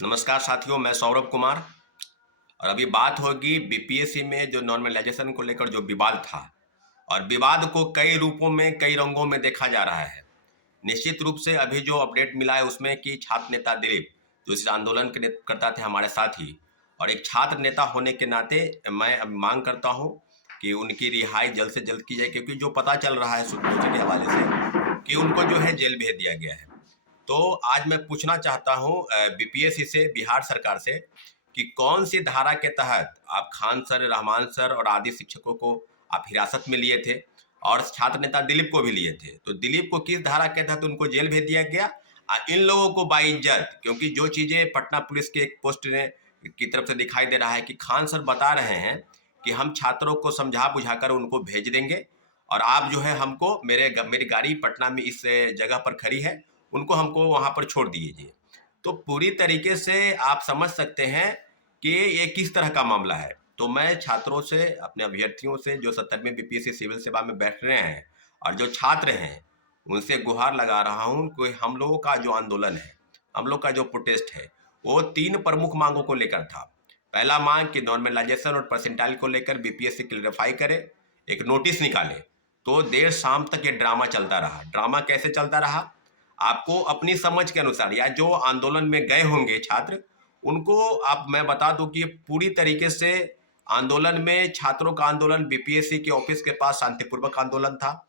नमस्कार साथियों, मैं सौरभ कुमार। और अभी बात होगी बीपीएससी में जो नॉर्मलाइजेशन को लेकर जो विवाद था, और विवाद को कई रूपों में कई रंगों में देखा जा रहा है। निश्चित रूप से अभी जो अपडेट मिला है उसमें कि छात्र नेता दिलीप, जो इस आंदोलन के करता थे हमारे साथ ही, और एक छात्र नेता होने के नाते मैं अब मांग करता हूं कि उनकी रिहाई जल्द से जल्द की जाए, क्योंकि जो पता चल रहा है सूत्रों के हवाले से कि उनको जो है जेल भेज दिया गया है। तो आज मैं पूछना चाहता हूं बीपीएससी से, बिहार सरकार से, कि कौन सी धारा के तहत आप खान सर, रहमान सर और आदि शिक्षकों को आप हिरासत में लिए थे, और छात्र नेता दिलीप को भी लिए थे। तो दिलीप को किस धारा के तहत उनको जेल भेज दिया गया, इन लोगों को बाइज्जत, क्योंकि जो चीजें पटना पुलिस के एक पोस्ट ने की तरफ से दिखाई दे रहा है कि खान सर बता रहे हैं कि हम छात्रों को समझा बुझाकर उनको भेज देंगे, और आप जो है हमको मेरी गाड़ी पटना में इस जगह पर खड़ी है, उनको हमको वहां पर छोड़ दीजिए। तो पूरी तरीके से आप समझ सकते हैं कि ये किस तरह का मामला है। तो मैं छात्रों से, अपने अभ्यर्थियों से जो 70वें बीपीएससी सिविल सेवा में बैठ रहे हैं और जो छात्र हैं, उनसे गुहार लगा रहा हूं कि हम लोगों का जो आंदोलन है, हम लोग का जो प्रोटेस्ट है, वो 3 प्रमुख मांगों को लेकर था। पहला मांग कि नॉर्मलाइजेशन और परसेंटाइल को लेकर बीपीएससी क्लियरिफाई करे, एक नोटिस निकाले। तो देर शाम तक ये ड्रामा चलता रहा। ड्रामा कैसे चलता रहा? आपको अपनी समझ के अनुसार, या जो आंदोलन में गए होंगे छात्र, उनको आप मैं बता दूं कि पूरी तरीके से आंदोलन में, छात्रों का आंदोलन बीपीएससी के ऑफिस के पास शांतिपूर्वक आंदोलन था,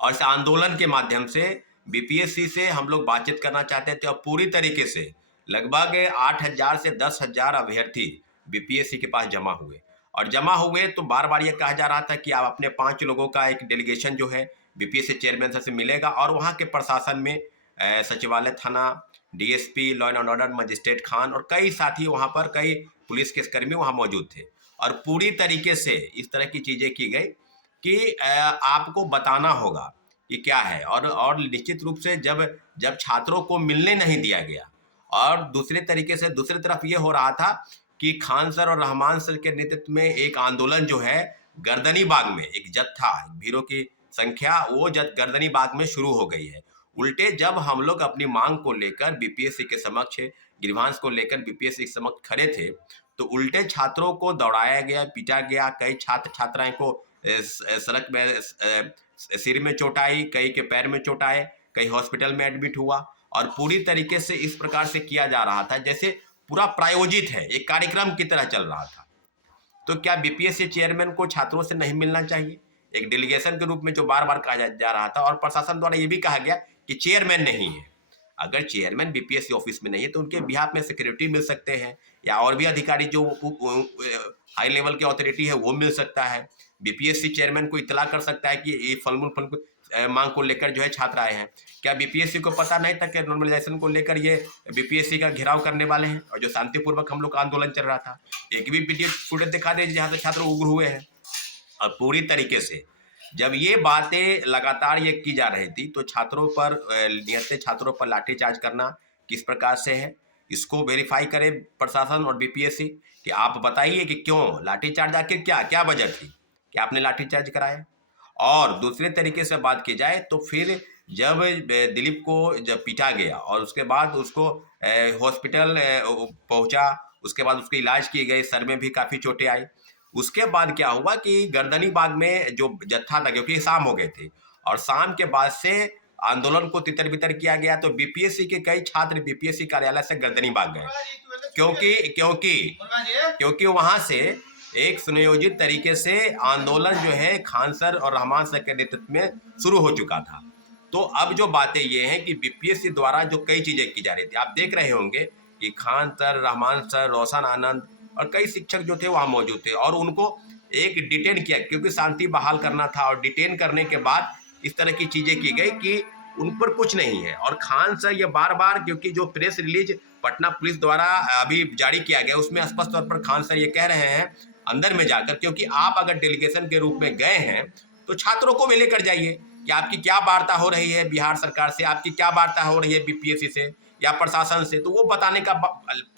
और इस आंदोलन के माध्यम से बीपीएससी से हम लोग बातचीत करना चाहते थे। और पूरी तरीके से लगभग 8,000 से 10,000 अभ्यर्थी बीपीएससी के पास जमा हुए, और जमा हुए तो बार बार ये कहा जा रहा था कि आप अपने 5 लोगों का एक डेलीगेशन जो है बीपीएससी चेयरमैन सर से मिलेगा, और वहाँ के प्रशासन में सचिवालय, थाना, DSP, law and order, magistrate Khan और कई साथी वहाँ पर, कई पुलिस के कर्मी वहाँ मौजूद थे। और पूरी तरीके से इस तरह की चीज़ें की गई कि आपको बताना होगा कि क्या है। और निश्चित रूप से जब जब छात्रों को मिलने नहीं दिया गया, और दूसरे तरीके से दूसरी तरफ ये हो रहा था कि खान सर और रहमान सर के नेतृत्व में एक आंदोलन जो है गर्दनी बाग में, एक जत्था, भीड़ों की संख्या, वो गर्दनी बाग में शुरू हो गई है। उल्टे जब हम लोग अपनी मांग को लेकर बीपीएससी के समक्ष, ग्रीवांस को लेकर बीपीएससी के समक्ष खड़े थे, तो उल्टे छात्रों को दौड़ाया गया, पीटा गया। कई छात्र छात्राएं को सड़क में सिर में चोट आई, कई के पैर में चोट आए, कई हॉस्पिटल में एडमिट हुआ। और पूरी तरीके से इस प्रकार से किया जा रहा था जैसे पूरा प्रायोजित है, एक कार्यक्रम की तरह चल रहा था। तो क्या बीपीएससी चेयरमैन को छात्रों से नहीं मिलना चाहिए, एक डेलीगेशन के रूप में जो बार बार कहा जा रहा था? और प्रशासन द्वारा ये भी कहा गया कि चेयरमैन नहीं है। अगर चेयरमैन बीपीएससी ऑफिस में नहीं है तो उनके बिहाफ में सेक्रेटरी मिल सकते हैं, या और भी अधिकारी जो हाई लेवल की अथॉरिटी है वो मिल सकता है। बीपीएससी चेयरमैन को इतला कर सकता है कि ये फल मांग को लेकर जो है छात्र आए हैं। क्या बीपीएससी को पता नहीं था कि नॉर्मलाइजेशन को लेकर ये बीपीएससी का घेराव करने वाले हैं, और जो शांतिपूर्वक हम लोग का आंदोलन चल रहा था? एक भी वीडियो फुटेज दिखा दे जहाँ से छात्र उग्र हुए हैं। और पूरी तरीके से जब ये बातें लगातार ये की जा रही थी, तो छात्रों पर, नियत छात्रों पर लाठीचार्ज करना किस प्रकार से है, इसको वेरीफाई करे प्रशासन और बीपीएससी कि आप बताइए कि क्यों लाठीचार्ज, आखिर क्या क्या वजह थी कि आपने लाठीचार्ज कराया। और दूसरे तरीके से बात की जाए तो फिर जब दिलीप को जब पीटा गया और उसके बाद उसको हॉस्पिटल पहुंचा, उसके बाद उसके इलाज किए गए, सर में भी काफ़ी चोटें आई। उसके बाद क्या हुआ कि गर्दनी बाग में जो जत्था था, क्योंकि शाम हो गए थे, और शाम के बाद से आंदोलन को तितर बितर किया गया, तो बीपीएससी के कई छात्र बीपीएससी कार्यालय से गर्दनी बाग गए, क्योंकि क्योंकि क्योंकि वहां से एक सुनियोजित तरीके से आंदोलन जो है खान सर और रहमान सर के नेतृत्व में शुरू हो चुका था। तो अब जो बातें ये हैं कि बीपीएससी द्वारा जो कई चीजें की जा रही थी, आप देख रहे होंगे कि खान सर, रहमान सर, रोशन आनंद और कई शिक्षक जो थे वहाँ मौजूद थे, और उनको एक डिटेन किया, क्योंकि शांति बहाल करना था। और डिटेन करने के बाद इस तरह की चीजें की गई कि उन पर कुछ नहीं है। और खान सर ये बार बार, क्योंकि जो प्रेस रिलीज पटना पुलिस द्वारा अभी जारी किया गया उसमें स्पष्ट तौर पर खान सर ये कह रहे हैं अंदर में जाकर, क्योंकि आप अगर डेलीगेशन के रूप में गए हैं तो छात्रों को भी लेकर जाइए कि आपकी क्या वार्ता हो रही है बिहार सरकार से, आपकी क्या वार्ता हो रही है बीपीएससी से या प्रशासन से। तो वो बताने का,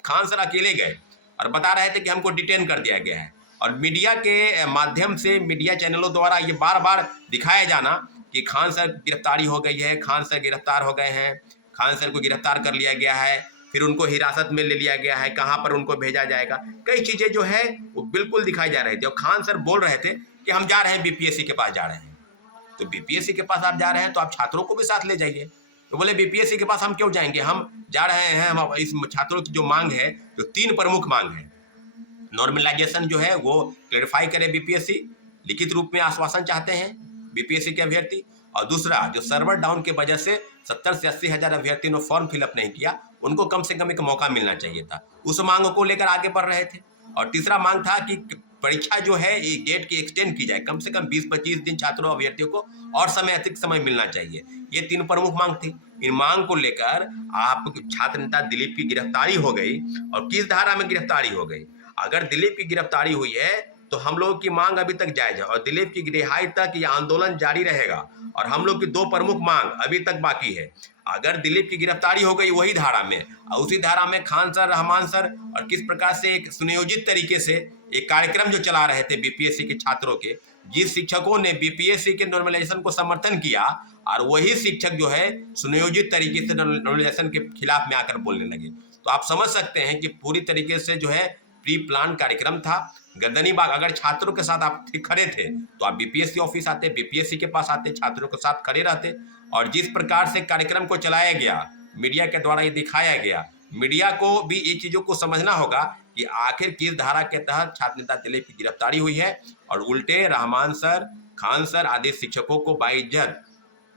खान सर अकेले गए और बता रहे थे कि हमको डिटेन कर दिया गया है। और मीडिया के माध्यम से, मीडिया चैनलों द्वारा ये बार बार दिखाया जाना कि खान सर गिरफ्तारी हो गई है, खान सर गिरफ्तार हो गए हैं, खान सर को गिरफ्तार कर लिया गया है, फिर उनको हिरासत में ले लिया गया है, कहाँ पर उनको भेजा जाएगा, कई चीज़ें जो है वो बिल्कुल दिखाई जा रही थी। और खान सर बोल रहे थे कि हम जा रहे हैं बीपीएससी के पास जा रहे हैं। तो बीपीएससी के पास आप जा रहे हैं तो आप छात्रों को भी साथ ले जाइए। तो बोले बीपीएससी के पास हम क्यों जाएंगे, हम जा रहे हैं, हम इस छात्रों की जो मांग है, जो 3 प्रमुख मांग है, नॉर्मलाइजेशन जो है वो क्लेरिफाई करे बीपीएससी, लिखित रूप में आश्वासन चाहते हैं बीपीएससी के अभ्यर्थी। और दूसरा, जो सर्वर डाउन की वजह से 70 से 80 हजार अभ्यर्थियों ने फॉर्म फिलअप नहीं किया, उनको कम से कम एक मौका मिलना चाहिए था, उस मांग को लेकर आगे बढ़ रहे थे। और तीसरा मांग था कि परीक्षा जो है डेट की एक्सटेंड की जाए, कम से कम 20-25 दिन छात्रों अभ्यर्थियों को और समय, अतिरिक्त समय मिलना चाहिए। ये 3 प्रमुख मांग थी। इन मांग को लेकर आप छात्र नेता दिलीप की गिरफ्तारी हो गई। और किस धारा में गिरफ्तारी हो गई? अगर दिलीप की गिरफ्तारी हुई है तो हम लोगों की मांग अभी तक जायज है और दिलीप की रिहाई तक यह आंदोलन जारी रहेगा। और हम लोग की 2 प्रमुख मांग अभी तक बाकी है। अगर दिलीप की गिरफ्तारी हो गई वही धारा में, और उसी धारा में खान सर, रहमान सर और किस प्रकार से एक सुनियोजित तरीके से एक कार्यक्रम जो चला रहे थे बीपीएससी के छात्रों के, जिस शिक्षकों ने बीपीएससी के नॉर्मलाइजेशन को समर्थन किया, और वही शिक्षक जो है सुनियोजित तरीके से नॉर्मलाइजेशन के खिलाफ में आकर बोलने लगे। तो आप समझ सकते हैं कि पूरी तरीके से जो है प्री प्लान कार्यक्रम था। गर्दनीबाग, अगर छात्रों के साथ आप खड़े थे तो आप बीपीएससी ऑफिस आते, बीपीएससी के पास आते, छात्रों के साथ खड़े रहते। और जिस प्रकार से कार्यक्रम को चलाया गया, मीडिया के द्वारा ये दिखाया गया, मीडिया को भी ये चीज़ों को समझना होगा कि आखिर किस धारा के तहत छात्र नेता दिलीप की गिरफ्तारी हुई है। और उल्टे रहमान सर, खान सर आदि शिक्षकों को बाइज्जत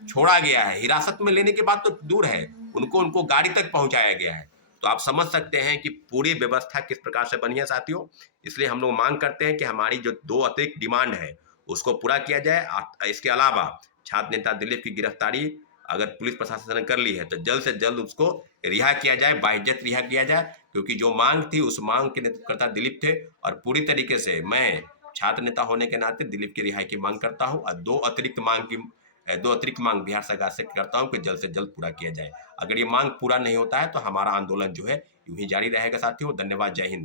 छोड़ा गया है। हिरासत में लेने के बाद तो दूर है, उनको गाड़ी तक पहुंचाया गया है। तो आप समझ सकते हैं कि पूरी व्यवस्था किस प्रकार से बनी है साथियों। इसलिए हम लोग मांग करते हैं कि हमारी जो 2 अतिरिक्त डिमांड है उसको पूरा किया जाए। इसके अलावा छात्र नेता दिलीप की गिरफ्तारी अगर पुलिस प्रशासन ने कर ली है तो जल्द से जल्द उसको रिहा किया जाए, बाइज्जत रिहा किया जाए, क्योंकि जो मांग थी उस मांग के नेतृत्वकर्ता दिलीप थे। और पूरी तरीके से मैं छात्र नेता होने के नाते दिलीप की रिहाई की मांग करता हूँ। और 2 अतिरिक्त मांग बिहार सरकार से करता हूँ कि जल्द से जल्द पूरा किया जाए। अगर ये मांग पूरा नहीं होता है तो हमारा आंदोलन जो है यूं ही जारी रहेगा साथियों। धन्यवाद, जय हिंद।